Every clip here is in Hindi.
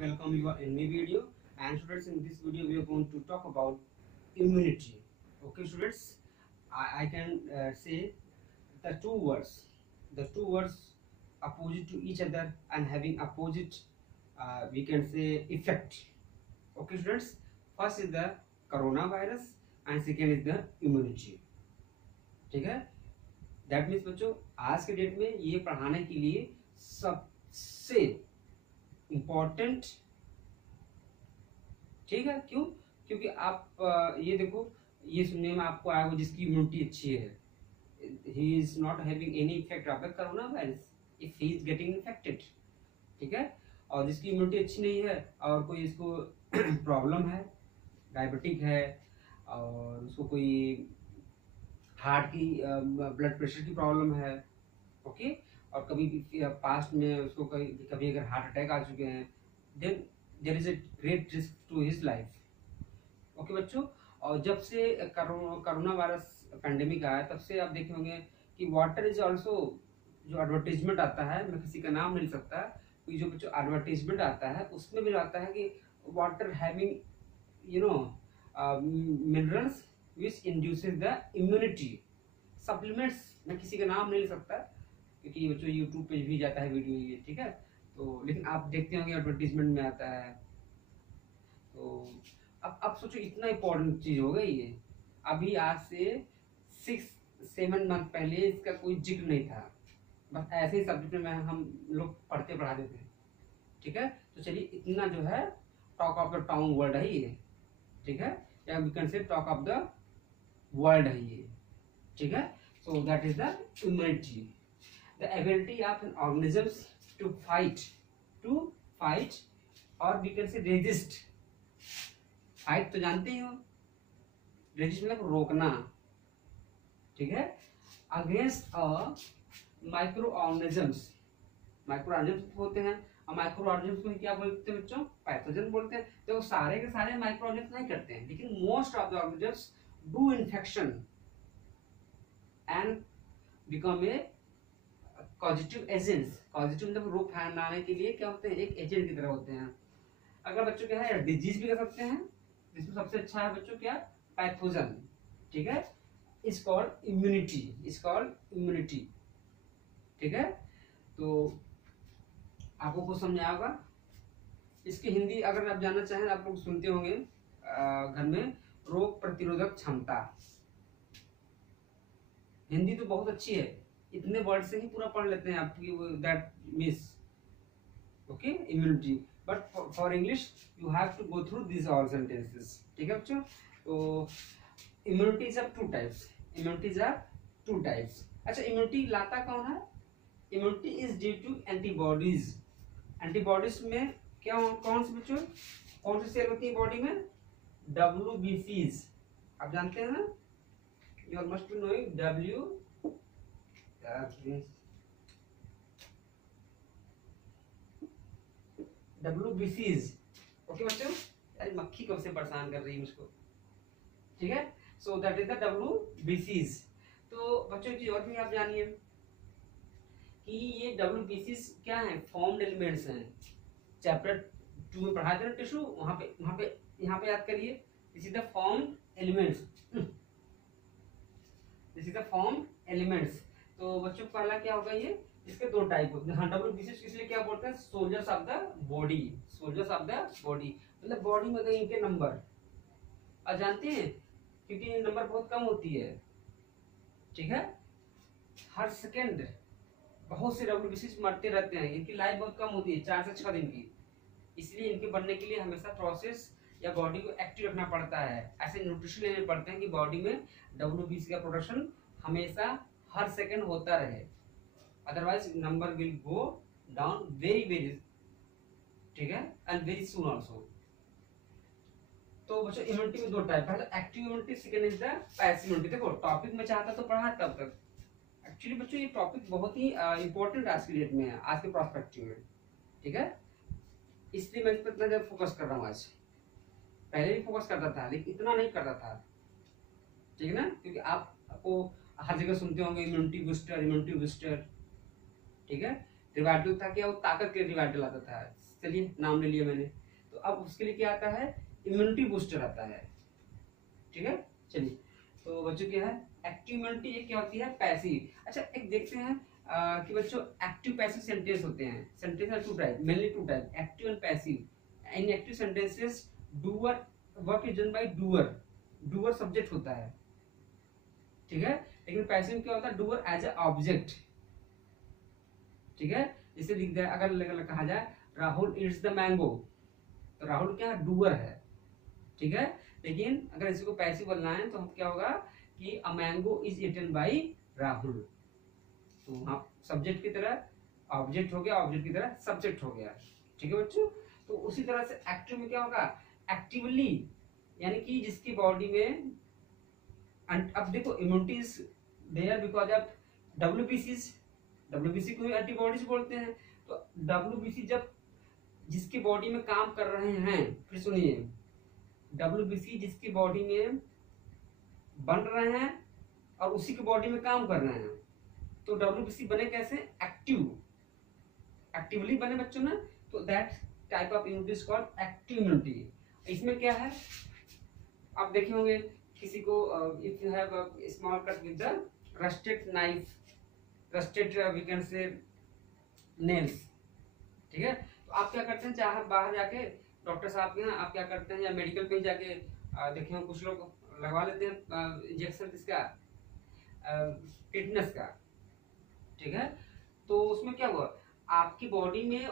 welcome you in my video. And students, in this video we are going to talk about immunity. Okay students, I can say the two words opposite to each other and having opposite we can say effect. Okay students, first is the coronavirus and second is the immunity. ठीक है, दैट मीन्स बच्चों आज के डेट में ये पढ़ाने के लिए सबसे इम्पोर्टेंट, ठीक है। क्यों? क्योंकि आप ये देखो, ये सुनने में आपको आया हो जिसकी इम्यूनिटी अच्छी है, he is not having any effect of the corona virus if he is getting infected, ठीक है। और जिसकी इम्यूनिटी अच्छी नहीं है और कोई इसको प्रॉब्लम है, डायबिटिक है और उसको कोई हार्ट की ब्लड प्रेशर की प्रॉब्लम है, ओके, और कभी पास्ट में उसको कभी अगर हार्ट अटैक आ चुके हैं, then there is a great risk to his life. Okay बच्चों, और जब से कोरोना वायरस पेंडेमिक आया तब से आप देखे होंगे कि वाटर इज ऑल्सो, जो एडवर्टीजमेंट आता है, मैं किसी का नाम नहीं सकता, कोई जो बच्चों एडवर्टीजमेंट आता है उसमें भी आता है कि water having you know minerals which induces the immunity supplements. मैं किसी का नाम नहीं ले सकता क्योंकि बच्चों यूट्यूब पे भी जाता है वीडियो ये, ठीक है। तो लेकिन आप देखते होंगे एडवर्टीजमेंट में आता है। तो अब सोचो इतना इम्पोर्टेंट चीज हो गई ये, अभी आज से 6-7 मंथ पहले इसका कोई जिक्र नहीं था, बस ऐसे ही सब्जेक्ट में हम लोग पढ़ते पढ़ाते थे, ठीक है। तो चलिए, इतना जो है talk of the town word है ये, ठीक है, या we can say talk of the world है ये, ठीक है। So that is the immunity, the ability of an organisms to fight और we can say resist. Fight तो जानते ही हो, रेजिस्ट मतलब रोकना, ठीक है, against a micro organisms. Micro organisms होते हैं, और माइक्रो ऑर्गेनिजम्स को क्या बोलते हैं बच्चों? पैथोजन बोलते हैं। तो सारे के सारे माइक्रो ऑर्गेनिजम्स नहीं करते हैं, लेकिन most of the organisms do infection and become a positive agents. Positive मतलब रोक लाने के लिए क्या होते हैं, एक एजेंट की तरह होते हैं। अगर बच्चों क्या है, डिजीज भी कर सकते हैं, जिसमें सबसे अच्छा है बच्चों क्या, पैथोजन, ठीक है। इज कॉल्ड इम्यूनिटी, ठीक है। तो आपको कुछ समझ होगा। इसकी हिंदी अगर आप जानना चाहें, आप लोग सुनते होंगे घर में, रोग प्रतिरोधक क्षमता। हिंदी तो बहुत अच्छी है, इतने वर्ड से ही पूरा पढ़ लेते हैं आपकी, that means okay immunity, but for English you have to go through this all sentences, ठीक है बच्चों। तो इम्यूनिटीज आर टू टाइप्स। अच्छा, इम्यूनिटी लाता कौन है? Immunity is due to antibodies. Antibodies में क्या, कौन सी बच्चों, कौन सी सेल होती है बॉडी में? WBCs, आप जानते हैं ना, you must be knowing WBCs, okay बच्चों। अरे मक्खी कब से परेशान कर रही है मुझको, ठीक है। So that is the WBCs। तो बच्चों एक चीज और भी आप जानिए कि ये WBCs क्या है, फॉर्म्ड एलिमेंट्स हैं। चैप्टर 2 में पढ़ाए थे ना टिश्यू, वहां पे यहाँ पे याद करिए, this is the formed elements. तो बच्चों पहला क्या होगा, ये इसके दो टाइप होते हैं। हाँ, WBCs इसलिए क्या बोलते हैं, सोल्जर्स ऑफ द बॉडी मतलब बॉडी में अगर इनके नंबर आप जानते हैं, क्योंकि नंबर बहुत कम होती है, ठीक है। हर सेकेंड बहुत से WBCs मरते रहते हैं, इनकी लाइफ बहुत कम होती है, 4 से 6 दिन की। इसलिए इनके बनने के लिए हमेशा प्रोसेस या बॉडी को एक्टिव रखना पड़ता है, ऐसे न्यूट्रिशन लेने पड़ते हैं कि बॉडी में WBC का प्रोडक्शन हमेशा हर सेकेंड होता रहे, otherwise number will go down very, ठीक है, एंड वेरी सून आल्सो। तो बच्चों इम्यूनिटी में दो टाइप है, active immunity, second is the passive immunity. देखो टॉपिक में चाहता तो पढ़ा तब तक, एक्चुअली बच्चों ये टॉपिक बहुत ही इंपॉर्टेंट आज की डेट में है, आज के प्रोस्पेक्टिव में, ठीक है। इसलिए मैं इस पर इतना ज्यादा फोकस कर रहा हूँ आज। पहले भी फोकस करता था लेकिन इतना नहीं करता था, ठीक है ना, क्योंकि आपको हर जगह सुनते होंगे इम्यूनिटी बूस्टर, ठीक है। रिवाइटल था क्या, वो ताकत के लिए रिवाइटल आता था, चलिए नाम ले लिया मैंने। तो अब उसके लिए क्या आता है, इम्यूनिटी बूस्टर आता है, ठीक है। चलिए तो बच्चों क्या है एक्टिव इम्यूनिटी, एक क्या होती है पैसिव। अच्छा एक देखते हैं कि बच्चों एक्टिव पैसिव सेंटेंस होते हैं, sentence are two type, mainly two type, active and passive. In active sentences doer work is done by doer, doer subject होता है, ठीक है। लेकिन पैसिव क्या होता है, डूअर एज ए ऑब्जेक्ट, ठीक है। जैसे लिख दिया, अगर कहा जाए राहुल इट्स द मैंगो, तो राहुल क्या डूअर है, ठीक है। लेकिन अगर इसी को पैसिव बोलना है तो हम क्या होगा कि a mango is eaten by Rahul, तो वहां सब्जेक्ट की तरह ऑब्जेक्ट हो गया, ऑब्जेक्ट की तरह सब्जेक्ट हो गया, ठीक है बच्चों। तो उसी तरह से एक्टिव में क्या होगा, एक्टिवली, यानी कि जिसकी बॉडी में, अब देखो immunity is there because of WBC, WBC को एंटीबॉडीज बोलते हैं। तो डब्ल्यूबीसी जब जिसकी बॉडी में काम कर रहे हैं, फिर सुनिए, डब्ल्यूबीसी जिसकी बॉडी में बन रहे हैं और उसी की बॉडी में काम कर रहे हैं, तो डब्ल्यूबीसी बने कैसे, एक्टिव, एक्टिवली बने बच्चों ना, तो that type of immunity is called active immunity. इसमें क्या है, आप देखे होंगे किसी को, if you have a small cut with the rusted knife, rusted we can say nails, ठीक है। तो आप क्या करते हैं, चाहे बाहर जाके डॉक्टर साहब के यहाँ आप क्या करते हैं, या मेडिकल पे जाके देखे कुछ लोग लगवा लेते हैं इंजेक्शन किसका, टिटनेस का, ठीक है। तो उसमें क्या हुआ, आपकी बॉडी में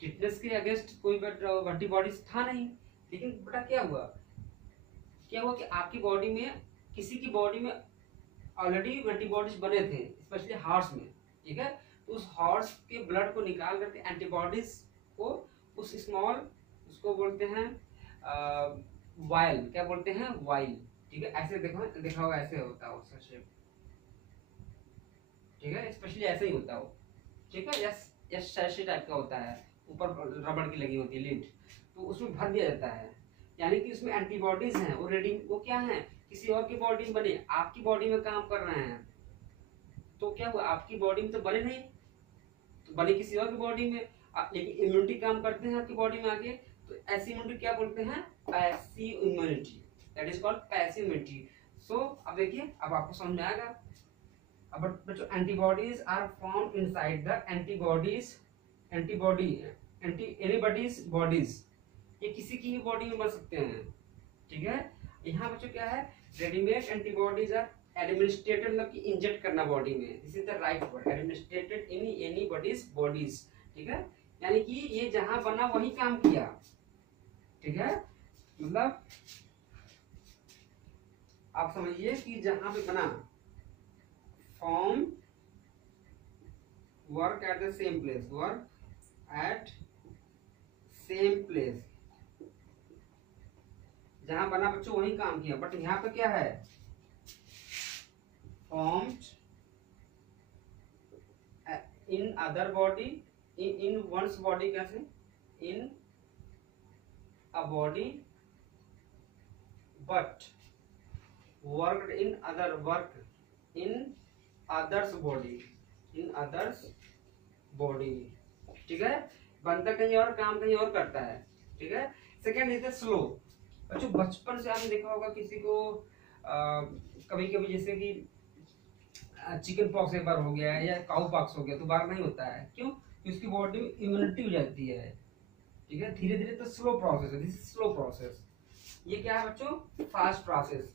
टिटनेस के अगेंस्ट कोई एंटीबॉडीज था नहीं, लेकिन बेटा क्या हुआ कि आपकी बॉडी में, किसी की बॉडी में ऑलरेडी एंटीबॉडीज बने थे, स्पेशली हार्ट्स में, ठीक है। तो उस हार्ट्स के ब्लड को निकाल करके एंटीबॉडीज को उस स्मॉल, उसको बोलते हैं वाइल, क्या बोलते हैं, वाइल, ठीक है। ऐसे देखा होगा, ऐसे होता है उसका शेप, ठीक है, स्पेशली ऐसे ही होता है, ठीक है। यस यस सैशे टाइप का होता है, ऊपर रबड़ की लगी होती है लिड, तो उसमें भर दिया जाता है, यानी कि उसमें एंटीबॉडीज हैं ऑलरेडी, वो क्या है किसी और की बॉडी में बने, आपकी बॉडी में काम कर रहे हैं, तो क्या हुआ आपकी बॉडी में तो बने नहीं, तो बने किसी और की बॉडी में, लेकिन इम्यूनिटी काम करते हैं आपकी बॉडी में आगे, तो ऐसी इम्यूनिटी क्या बोलते हैं, passive immunity, that is called passive immunity. So अब देखिए, अब आपको समझ में आएगा। अब बच्चों antibodies are form inside the antibodies, antibodies bodies, ये किसी की भी बॉडी में बन सकते हैं, ठीक है। यहाँ बच्चों क्या है, रेडीमेड एंटीबॉडीज आर एडमिनिस्ट्रेटेड, मतलब कि इंजेक्ट करना बॉडी में, this is the right word, administrated in anybody's bodies, ठीक है। यानी कि ये जहां बना वही काम किया, ठीक है। मतलब आप समझिए कि जहां पे बना, form work at the same place, work at same place, जहां बना बच्चों वही काम किया। बट यहाँ पे क्या है, formed in other body, in one's body, कैसे, in a body but worked in other, work in others body, in others body, ठीक है। बनता कहीं और, काम कहीं और करता है, ठीक है। Second is the slow. बच्चों बचपन से आपने देखा होगा किसी को कभी कभी जैसे कि चिकन पॉक्स एक बार हो गया है या काउ पॉक्स हो गया, तो बार नहीं होता है, क्यों, क्योंकि उसकी बॉडी में इम्यूनिटी हो जाती है, ठीक है। धीरे धीरे तो स्लो प्रोसेस है, दिस इज स्लो प्रोसेस। ये क्या है बच्चों, फास्ट प्रोसेस।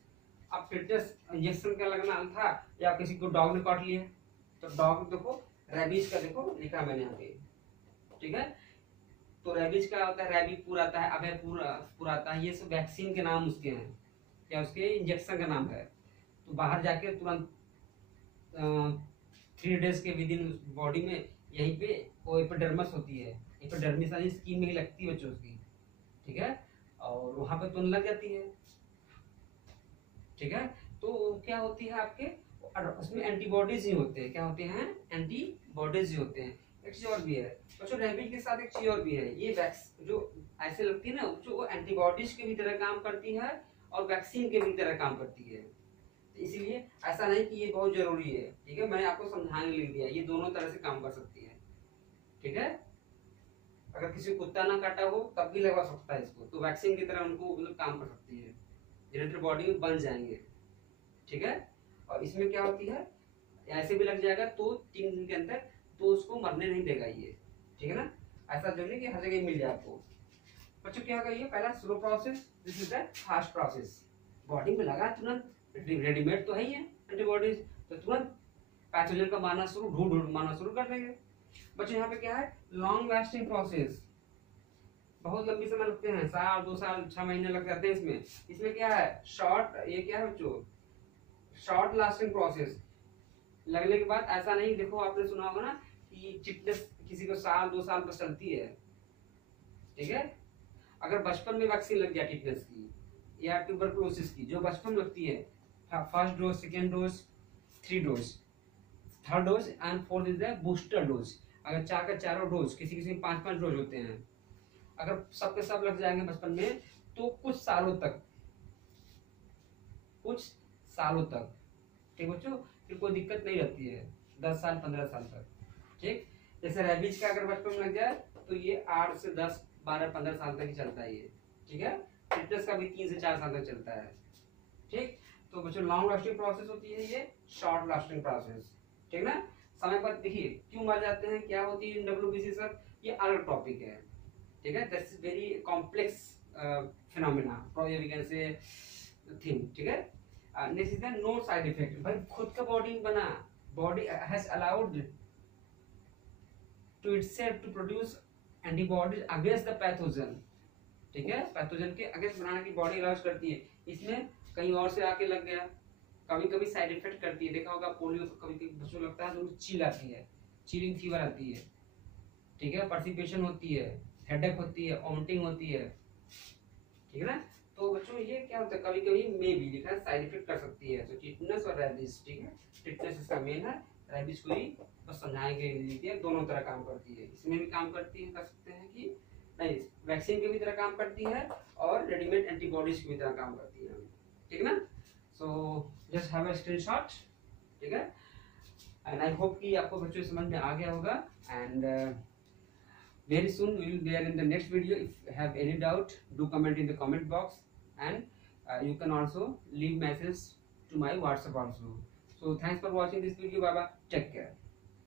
अब टिटनेस इंजेक्शन का लगना था, या किसी को डॉग ने काट लिया, तो डॉग देखो रेबीज का देखो लिखा मैंने यहाँ पे, ठीक है। तो रेबीज का होता है, रैबीपुर आता है, अभयपुर आता है, ये सब वैक्सीन के नाम उसके हैं, या उसके इंजेक्शन का नाम है। तो बाहर जाके तुरंत 3 डेज के विद इन बॉडी में यहीं पे वो एपिडर्मिस होती है, एपिडर्मिस यानी स्किन में ही लगती है बच्चों की, ठीक है, और वहां पे तुरंत लग जाती है, ठीक है। तो क्या होती है आपके, उसमें एंटीबॉडीज ही होते हैं, क्या होते हैं, एंटीबॉडीज ही होते हैं। एक चीज और भी है बच्चों, रेबीज के साथ एक चीज और भी है, ये वैक्स जो ऐसे लगती है ना, जो वो एंटीबॉडीज के भी तरह काम करती है और वैक्सीन के भी तरह काम करती है, इसीलिए ऐसा नहीं कि ये बहुत जरूरी है, ठीक है। मैंने आपको समझाने लिख दिया, ये दोनों तरह से काम कर सकती है, ठीक है। अगर किसी को कुत्ता ना काटा हो तब भी लगवा सकता है इसको, तो वैक्सीन की तरह उनको मतलब काम कर सकती है, धीरे धीरे बॉडी में बन जाएंगे, ठीक है। और इसमें क्या होती है, ऐसे भी लग जाएगा तो 3 दिन के अंदर, तो उसको मरने नहीं देगा ये, ठीक है ना। ऐसा जो नहीं कि हर जगह मिल जाए आपको। बच्चों क्या होगा, ये पहला slow process, this is the fast process. Body में लगा तुरंत, रेडीमेड तो है ही है एंटीबॉडीज, तो तुरंत पैथोजन का मारना शुरू, ढूंढ मारना शुरू कर देंगे। बच्चों यहाँ पे क्या है, लॉन्ग लास्टिंग प्रोसेस, बहुत लंबी समय लगते हैं, साल 2 साल 6 महीने लग जाते हैं इसमें। इसमें क्या है, शॉर्ट, ये क्या है बच्चों, शॉर्ट लास्टिंग प्रोसेस। लगने के बाद ऐसा नहीं, देखो आपने सुना होगा ना कि टिटनेस किसी को साल 2 साल बस चलती है, ठीक है। अगर बचपन में वैक्सीन लग गया टिटनेस की या ट्यूबरकुलोसिस की, जो बचपन में लगती है, first dose, second dose, 3 dose, third dose and fourth is the booster dose. अगर 4 का चारों डोज, किसी किसी में 5-5 डोज होते हैं, अगर सब के सब लग जाएंगे बचपन में, तो कुछ सालों तक, ठीक बच्चों, फिर कोई दिक्कत नहीं रहती है, 10 साल 15 साल तक, ठीक। जैसे रेबीज का अगर बचपन में लग जाए तो ये 8 से 10 12 15 साल तक ही चलता है ये, ठीक है। टिटनेस का भी 3 से 4 साल तक चलता है, ठीक। तो बच्चों लॉन्ग लास्टिंग प्रोसेस होती है, ये शॉर्ट लास्टिंग प्रोसेस, ठीक ना। समय पर देखिए क्यों मर जाते हैं, क्या होती है डब्ल्यूबीसी सर, ये अलग टॉपिक है, ठीक है। That's very complex phenomena, probably we can say thing, ठीक है। Next is the no side effect. भाई खुद का बॉडी बना, body has allowed to itself to produce antibodies against the pathogen, ठीक है। पैथोजन के अगेंस्ट बनाने की बॉडी अलाउ करती है। इसमें कहीं और से आके लग गया, कभी कभी साइड इफेक्ट करती है, देखा होगा पोलियो कभी कभी बच्चों लगता है तो चील आती है, चीलिंग फीवर आती है, ठीक है, पर्सिपेशन होती है, हेडेक होती है, वोमिटिंग होती है, ठीक है ना। तो बच्चों ये क्या होता है, कभी कभी मे भी लिखा है साइड इफेक्ट कर सकती है, तो टिटनेस और रेबीज, ठीक है। टिटनेस इसका मेन है, रेबीज को ही बस समझाएंगे लीजिए, दोनों तरह काम करती है, इसमें भी काम करती है, कर सकते हैं कि नहीं, वैक्सीन की भी तरह काम करती है और रेडीमेड एंटीबॉडीज की भी तरह काम करती है, ठीक है ना। So just have a screenshot, ठीक है। एंड आई होप कि आपको बच्चों समझ में आ गया होगा। And very soon we will be there in the next video. If you have any doubt, do comment in the comment box, and you can also leave message to my WhatsApp also. So thanks for watching this video. Bye bye, take care.